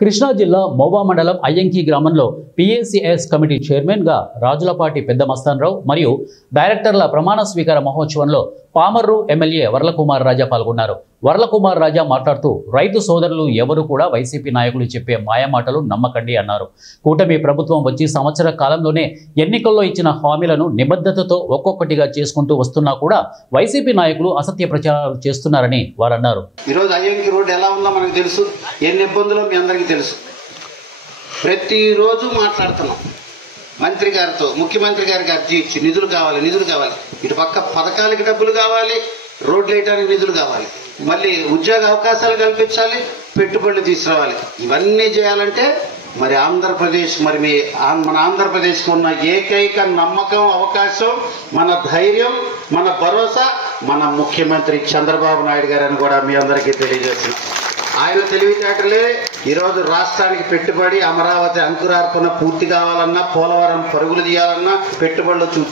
కృష్ణా జిల్లా మోవా మండలం అయ్యంకి గ్రామంలో పిఏసిఎస్ కమిటీ చైర్మన్గా రాజులపాటి పెద్ద మస్తానరావు మరియు డైరెక్టర్ల ప్రమాణ స్వీకార మహోత్సవంలో పామర్రు ఎమ్మెల్యే వర్లకుమార్ రాజా పాల్గొన్నారు. వర్లకుమార్ రాజా మాట్లాడుతూ రైతు సోదరులు ఎవరు కూడా వైసీపీ నాయకులు చెప్పే మాయమాటలు నమ్మకండి అన్నారు. కూటమి ప్రభుత్వం వచ్చి సంవత్సర కాలంలోనే ఎన్నికల్లో ఇచ్చిన హామీలను నిబద్ధతతో ఒక్కొక్కటిగా చేసుకుంటూ వస్తున్నా కూడా వైసీపీ నాయకులు అసత్య ప్రచారాలు చేస్తున్నారని వారు అన్నారు. ఈరోజు అయ్యంకి రోడ్డు ఎలా ఉందో మనకు తెలుసు, ఎన్ని ఇబ్బందులు మీ అందరికీ తెలుసు. ప్రతిరోజు మాట్లాడుతున్నాం మంత్రి గారితో, ముఖ్యమంత్రి గారికి అర్జీ ఇచ్చి నిధులు కావాలి, ఇటు పక్క పథకాలకి డబ్బులు కావాలి, రోడ్లు వేయడానికి నిధులు కావాలి, మళ్ళీ ఉద్యోగ అవకాశాలు కల్పించాలి, పెట్టుబడులు తీసుకురావాలి. ఇవన్నీ చేయాలంటే మరి ఆంధ్రప్రదేశ్, మన ఆంధ్రప్రదేశ్కి ఉన్న ఏకైక నమ్మకం, అవకాశం, మన ధైర్యం, మన భరోసా మన ముఖ్యమంత్రి చంద్రబాబు నాయుడు గారని కూడా మీ అందరికీ తెలియజేస్తున్నాం. ఆయన తెలివితేటలే ఈరోజు రాష్ట్రానికి పెట్టుబడి, అమరావతి అంకురార్పణ పూర్తి కావాలన్నా, పోలవరం పరుగులు తీయాలన్నా పెట్టుబడులు